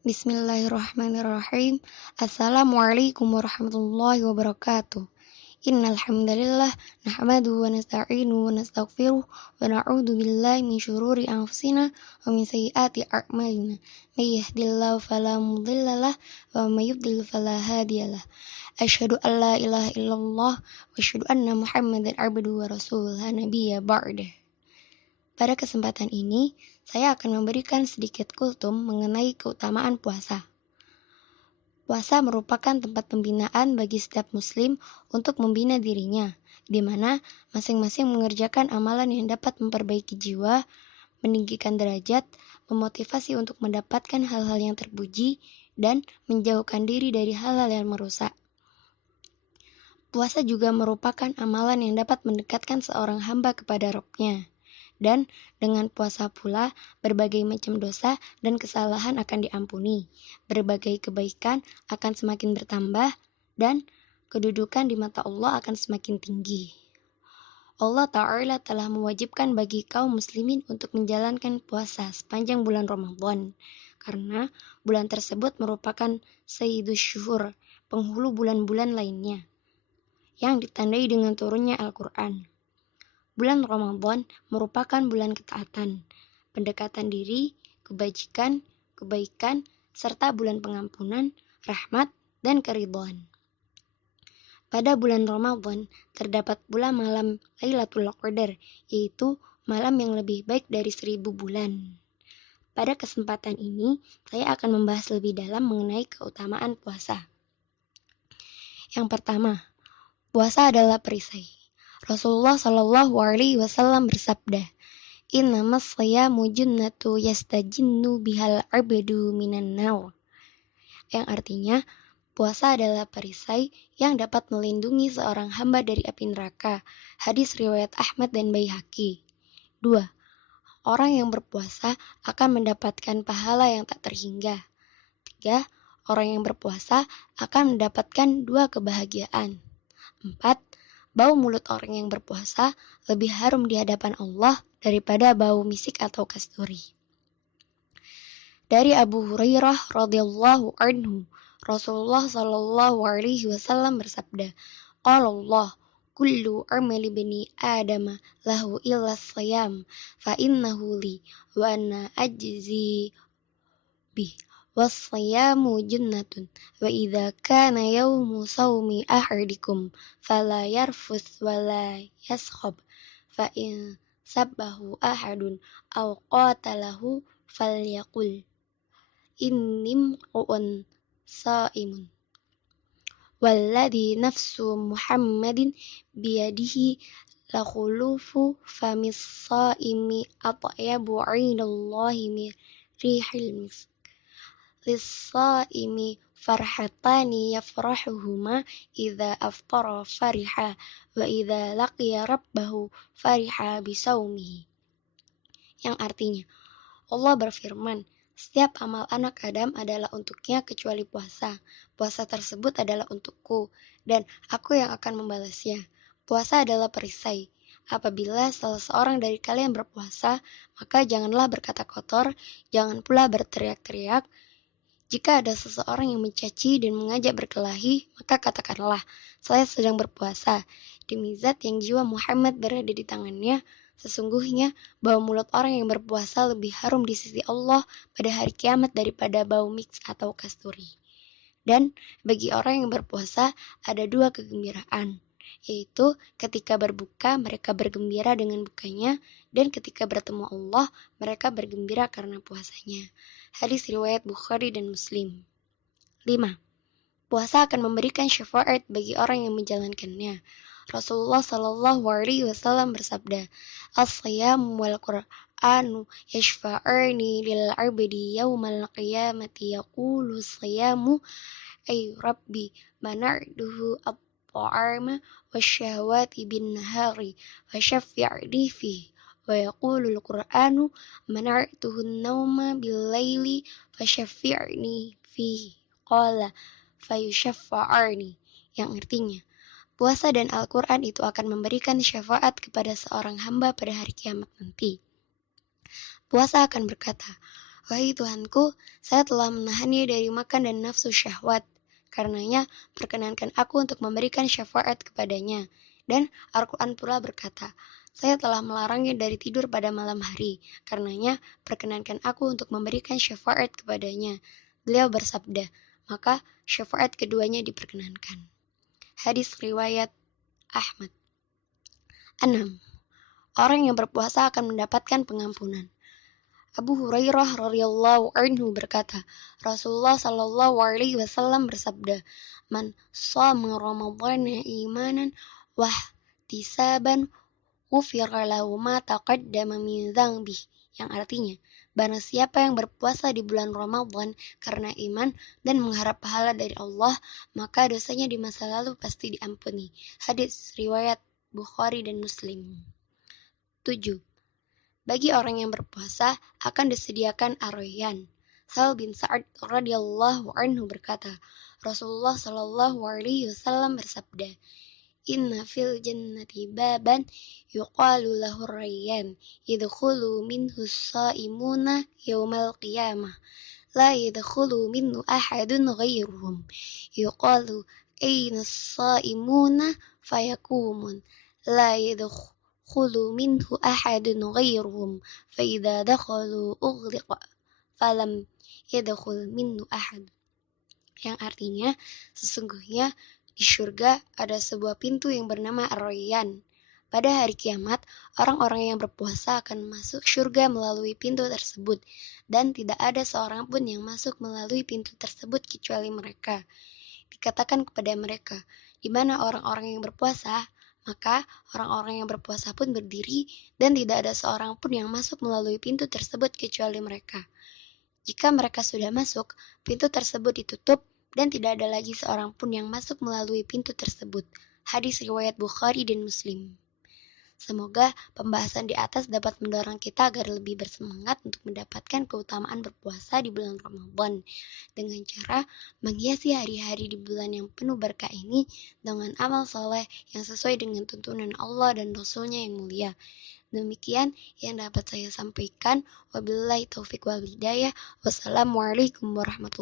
Bismillahirrahmanirrahim. Assalamualaikum warahmatullahi wabarakatuh. Innal hamdalillah nahmaduhu wa nasta'inuhu wa nastaghfiruh wa na'udzu billahi min syururi anfusina wa min sayyiati a'malina. May yahdihillahu fala mudhillalah wa may yudlil fala hadiyalah. Asyhadu an la ilaha illallah wa asyhadu anna Muhammadan abduhu wa rasuluhu la nabiyya ba'dah. Pada kesempatan ini, saya akan memberikan sedikit kultum mengenai keutamaan puasa. Puasa merupakan tempat pembinaan bagi setiap muslim untuk membina dirinya, di mana masing-masing mengerjakan amalan yang dapat memperbaiki jiwa, meninggikan derajat, memotivasi untuk mendapatkan hal-hal yang terpuji, dan menjauhkan diri dari hal-hal yang merusak. Puasa juga merupakan amalan yang dapat mendekatkan seorang hamba kepada Rabb-Nya. Dan dengan puasa pula, berbagai macam dosa dan kesalahan akan diampuni, berbagai kebaikan akan semakin bertambah, dan kedudukan di mata Allah akan semakin tinggi. Allah Ta'ala telah mewajibkan bagi kaum muslimin untuk menjalankan puasa sepanjang bulan Ramadan, karena bulan tersebut merupakan sayyidus syuhur, penghulu bulan-bulan lainnya, yang ditandai dengan turunnya Al-Quran. Bulan Ramadan merupakan bulan ketaatan, pendekatan diri, kebajikan, kebaikan, serta bulan pengampunan, rahmat, dan keridhaan. Pada bulan Ramadan terdapat pula malam Lailatul Qadar, yaitu malam yang lebih baik dari 1000 bulan. Pada kesempatan ini, saya akan membahas lebih dalam mengenai keutamaan puasa. Yang pertama, puasa adalah perisai. Rasulullah Shallallahu Alaihi Wasallam bersabda, "Innamas shayamu junnatu yastajinnu bihal abdu minan nar." Yang artinya, puasa adalah perisai yang dapat melindungi seorang hamba dari api neraka. Hadis riwayat Ahmad dan Baihaqi. 2. Orang yang berpuasa akan mendapatkan pahala yang tak terhingga. 3. Orang yang berpuasa akan mendapatkan 2 kebahagiaan. 4. Bau mulut orang yang berpuasa lebih harum di hadapan Allah daripada bau misik atau kasturi. Dari Abu Hurairah radhiyallahu anhu, Rasulullah sallallahu alaihi wasallam bersabda, "Qala Allah, kullu amali bani Adam lahu illa shiyam, fa innahu li wa ana ajzi bih." Wasyamu junnatun wa idza kana yaumu saumi ahadikum fala yarfuth wala yaskhab fa in sabbahu ahadun aw qatalahu falyaqul innim ru'un saimun walladhi nafsu Muhammadin biyadihi la khulufu famis saimi atyabu 'indallahi min rihil misk lis-saimi farhatani yafrahuhuma idza aftara fariha wa idza laqiya rabbahu fariha bisaumihi. Yang artinya, Allah berfirman, setiap amal anak Adam adalah untuknya kecuali puasa. Puasa tersebut adalah untukku, dan aku yang akan membalasnya. Puasa adalah perisai. Apabila salah seorang dari kalian berpuasa, maka janganlah berkata kotor, jangan pula berteriak-teriak. Jika ada seseorang yang mencaci dan mengajak berkelahi, maka katakanlah, saya sedang berpuasa. Demi zat yang jiwa Muhammad berada di tangannya, sesungguhnya bau mulut orang yang berpuasa lebih harum di sisi Allah pada hari kiamat daripada bau misk atau kasturi. Dan bagi orang yang berpuasa ada 2 kegembiraan, yaitu ketika berbuka mereka bergembira dengan bukanya, dan ketika bertemu Allah mereka bergembira karena puasanya. Hadis riwayat Bukhari dan Muslim. 5. Puasa akan memberikan syafaat bagi orang yang menjalankannya. Rasulullah Shallallahu Alaihi Wasallam bersabda, "As-shiyam wal Qur'anu yashfa'ani lil 'abdi yaumal qiyamati yaqulu as-shiyamu ay rabbi mana'duhu at-ta'ama wasyahawati bin nahari wa syaffi'ni fihi." Wa yaqulul Qur'anu mana'tuhun nauma bil laili fasyaffi'ni fihi qala fayusyaffa'ani, yang artinya puasa dan Al-Quran itu akan memberikan syafaat kepada seorang hamba pada hari kiamat nanti. Puasa akan berkata, Wahai Tuhanku, saya telah menahannya dari makan dan nafsu syahwat. Karenanya, perkenankan aku untuk memberikan syafaat kepadanya. Dan Al-Quran pula berkata, saya telah melarangnya dari tidur pada malam hari. Karenanya, perkenankan aku untuk memberikan syafaat kepadanya. Beliau bersabda, maka syafaat keduanya diperkenankan. Hadis riwayat Ahmad. 6. Orang yang berpuasa akan mendapatkan pengampunan. Abu Hurairah radhiyallahu anhu berkata, Rasulullah shallallahu alaihi wasallam bersabda, "Man shoma Ramadhana imanan wahtisaban ghufira lahu ma taqaddama min dzambihi." Yang artinya, barang siapa yang berpuasa di bulan Ramadan karena iman dan mengharap pahala dari Allah, maka dosanya di masa lalu pasti diampuni. Hadis riwayat Bukhari dan Muslim. 7. Bagi orang yang berpuasa akan disediakan ar-rayyan. Sahal bin Sa'ad radhiyallahu anhu berkata, Rasulullah shallallahu alaihi wasallam bersabda, Inna fil jannati baban yuqalu lahu ar-rayyan, yadkhulu minhu as-sa'imuna yaumal qiyamah, la yadkhulu minhu ahadun ghairuhum. Yuqalu aina as-sa'imuna fayakumun, la yadkhulu minhu ahadun ghairuhum, fa idza dakhalu ughliqa falam yadkhul minhu ahad. Yang artinya, sesungguhnya di surga ada sebuah pintu yang bernama Ar-Rayyan. Pada hari kiamat, orang-orang yang berpuasa akan masuk surga melalui pintu tersebut, dan tidak ada seorang pun yang masuk melalui pintu tersebut kecuali mereka. Dikatakan kepada mereka, di mana orang-orang yang berpuasa? Maka orang-orang yang berpuasa pun berdiri, dan tidak ada seorang pun yang masuk melalui pintu tersebut kecuali mereka. Jika mereka sudah masuk, pintu tersebut ditutup, dan tidak ada lagi seorang pun yang masuk melalui pintu tersebut. Hadis riwayat Bukhari dan Muslim. Semoga pembahasan di atas dapat mendorong kita agar lebih bersemangat untuk mendapatkan keutamaan berpuasa di bulan Ramadan dengan cara menghiasi hari-hari di bulan yang penuh berkah ini dengan amal soleh yang sesuai dengan tuntunan Allah dan Rasul-Nya yang mulia. Demikian yang dapat saya sampaikan. Wabillahi taufik wal hidayah. Wassalamualaikum warahmatullahi wabarakatuh.